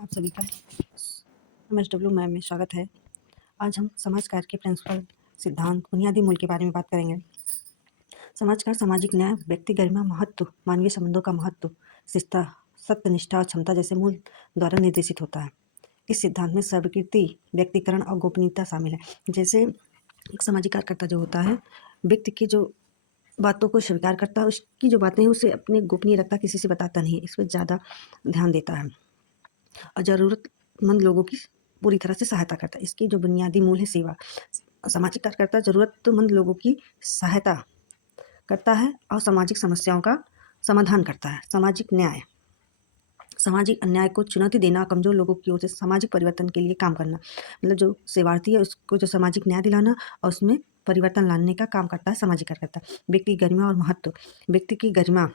आप सभी का MSW मैम में स्वागत है। आज हम समाज कार्य के प्रिंसिपल, सिद्धांत, बुनियादी मूल के बारे में बात करेंगे। समाज कार्य सामाजिक न्याय, व्यक्ति गरिमा, महत्व, मानवीय संबंधों का महत्व, शिष्टता, सत्यनिष्ठा और क्षमता जैसे मूल द्वारा निर्देशित होता है। इस सिद्धांत में स्वीकृति, व्यक्तिकरण और गोपनीयता शामिल है। जैसे एक सामाजिक कार्यकर्ता जो होता है, व्यक्ति की जो बातों को स्वीकार करता है, उसकी जो बातें हैं उसे अपने गोपनीय रखता, किसी से बताता नहीं है, इस पर ज़्यादा ध्यान देता है और ज़रूरतमंद लोगों की पूरी तरह से सहायता करता है। इसकी जो बुनियादी मूल है सेवा। सामाजिक कार्यकर्ता ज़रूरतमंद लोगों की सहायता करता है और सामाजिक समस्याओं का समाधान करता है। सामाजिक न्याय, सामाजिक अन्याय को चुनौती देना, कमज़ोर लोगों की ओर से सामाजिक परिवर्तन के लिए काम करना। मतलब जो सेवार्थी है उसको जो सामाजिक न्याय दिलाना और उसमें परिवर्तन लाने का काम करता है सामाजिक कार्यकर्ता। व्यक्ति की गरिमा और महत्व, व्यक्ति की गरिमा,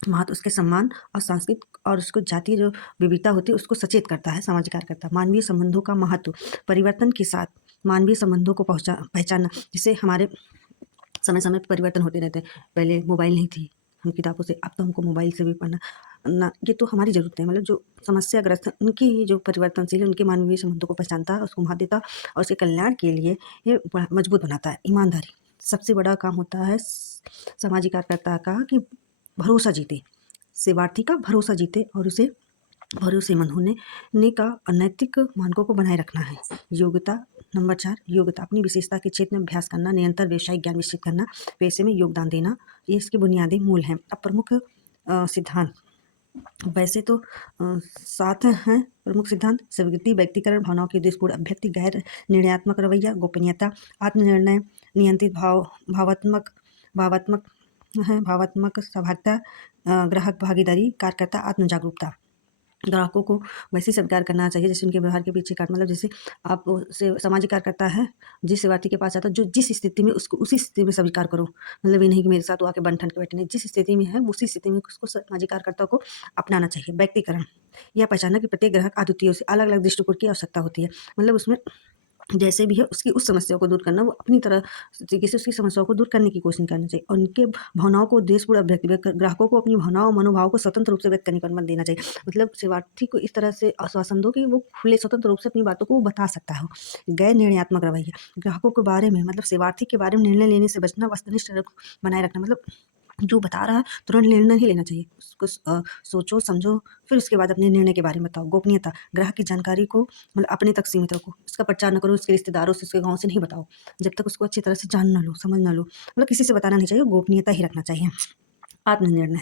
महत्व, उसके सम्मान और सांस्कृतिक और उसको जातीय जो विविधता होती है उसको सचेत करता है सामाजिक कार्यकर्ता। मानवीय संबंधों का महत्व, परिवर्तन के साथ मानवीय संबंधों को पहचानना, जिससे हमारे समय समय पर परिवर्तन होते रहते हैं। पहले मोबाइल नहीं थी, हम किताबों से, अब तो हमको मोबाइल से भी पढ़ना ना, ये तो हमारी ज़रूरत है। मतलब जो समस्याग्रस्त हैं उनकी जो परिवर्तनशील है, उनके मानवीय संबंधों को पहचानता है, उसको महत्व देता है और उसके कल्याण के लिए ये मजबूत बनाता है। ईमानदारी, सबसे बड़ा काम होता है सामाजिक कार्यकर्ता का कि भरोसा जीते, सेवार्थी का भरोसा जीते और उसे भरोसेमंद होने का अनैतिक मानकों को बनाए रखना है। योग्यता, नंबर 4, योग्यता, अपनी विशेषता के क्षेत्र में अभ्यास करना, निरंतर व्यावसायिक ज्ञान विकसित करना, पेशे में योगदान देना, ये इसके बुनियादी मूल हैं। अब प्रमुख सिद्धांत, वैसे तो 7 हैं प्रमुख सिद्धांत। स्वीकृति, व्यक्तिकरण, भावनाओं की उद्देश्यपूर्ण अभिव्यक्ति, गैर निर्णयात्मक रवैया, गोपनीयता, आत्मनिर्णय, नियंत्रित भावात्मक भावात्मक भावात्मक सहभागिता, ग्राहक भागीदारी, कार्यकर्ता आत्म जागरूकता। ग्राहकों को वैसे स्वीकार करना चाहिए जैसे उनके व्यवहार के पीछे काट, मतलब जैसे आप से सामाजिक कार्यकर्ता है, जिस सेवार्थी के पास आता है, जो जिस स्थिति में उसको उसी स्थिति में स्वीकार करो। मतलब ये नहीं कि मेरे साथ वो आके बन ठन के बैठे, नहीं, जिस स्थिति में है उसी स्थिति में उसको सामाजिक कार्यकर्ता को अपनाना चाहिए। व्यक्तिकरण, यह पहचानना कि प्रत्येक ग्राहक अद्वितीय, उसे अलग अलग दृष्टिकोण की आवश्यकता होती है। मतलब उसमें जैसे भी है उसकी उस समस्या को दूर करना, वो अपनी तरह तरीके से उसकी समस्याओं को दूर करने की कोशिश करनी चाहिए और उनके भावनाओं को उद्देश्यपूर्ण अभिव्यक्ति, ग्राहकों को अपनी भावनाओं मनोभाव को स्वतंत्र रूप से व्यक्त करने का अनुमति देना चाहिए। मतलब सेवार्थी को इस तरह से आश्वासन दो कि वो खुले स्वतंत्र रूप से अपनी बातों को वो बता सकता है। गैर निर्णयात्मक रवैया, ग्राहकों के बारे में, मतलब सेवार्थी के बारे में निर्णय लेने से बचना, वस्तुनिष्ठ बनाए रखना। मतलब जो बता रहा है तुरंत निर्णय नहीं लेना चाहिए, उसको सोचो समझो, फिर उसके बाद अपने निर्णय के बारे में बताओ। गोपनीयता, ग्राहक की जानकारी को मतलब अपने तक सीमित रखो, इसका प्रचार न करो, उसके रिश्तेदारों से, उसके गाँव से नहीं बताओ, जब तक उसको अच्छी तरह से जान ना लो, समझ ना लो। मतलब किसी से बताना नहीं चाहिए, गोपनीयता ही रखना चाहिए। आत्मनिर्णय,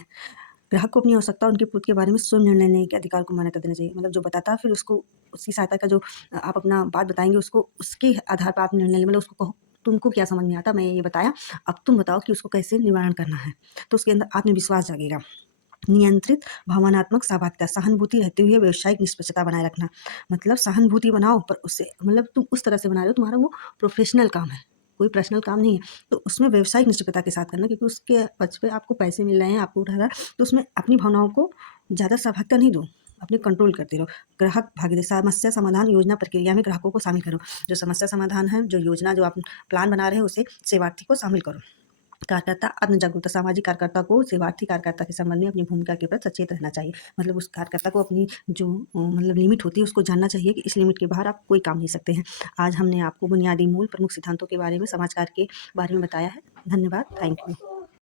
ग्राहक को अपनी आवश्यकता, उनके पूर्ति के बारे में स्वयं निर्णय लेने के अधिकार को मान्यता देना चाहिए। मतलब जो बताता है फिर उसको उसकी सहायता का जो आप अपना बात बताएंगे उसको उसके आधार पर आप निर्णय लें। मतलब उसको कहो तुमको क्या समझ में आता, मैं ये बताया, अब तुम बताओ कि उसको कैसे निवारण करना है, तो उसके अंदर आत्मविश्वास जागेगा। नियंत्रित भावनात्मक सहभागिता, सहानुभूति रहते हुए व्यावसायिक निष्पक्षता बनाए रखना। मतलब सहानुभूति बनाओ पर उससे, मतलब तुम उस तरह से बना रहे हो, तुम्हारा वो प्रोफेशनल काम है, कोई पर्सनल काम नहीं है, तो उसमें व्यावसायिक निष्पक्षता के साथ करना, क्योंकि उसके पक्ष पे आपको पैसे मिल रहे हैं, आपको उठा रहा है, तो उसमें अपनी भावनाओं को ज़्यादा सहभागिता नहीं दो, अपने कंट्रोल करते रहो। ग्राहक भागीदारी, समस्या समाधान योजना प्रक्रिया में ग्राहकों को शामिल करो। जो समस्या समाधान है, जो योजना, जो आप प्लान बना रहे हो, उसे सेवार्थी को शामिल करो। कार्यकर्ता आत्म जागरूकता, सामाजिक कार्यकर्ता को सेवार्थी कार्यकर्ता के संबंध में अपनी भूमिका के प्रति सचेत रहना चाहिए। मतलब उस कार्यकर्ता को अपनी जो मतलब लिमिट होती है उसको जानना चाहिए कि इस लिमिट के बाहर आप कोई काम नहीं सकते हैं। आज हमने आपको बुनियादी मूल प्रमुख सिद्धांतों के बारे में, समाज कार्य के बारे में बताया है। धन्यवाद, थैंक यू।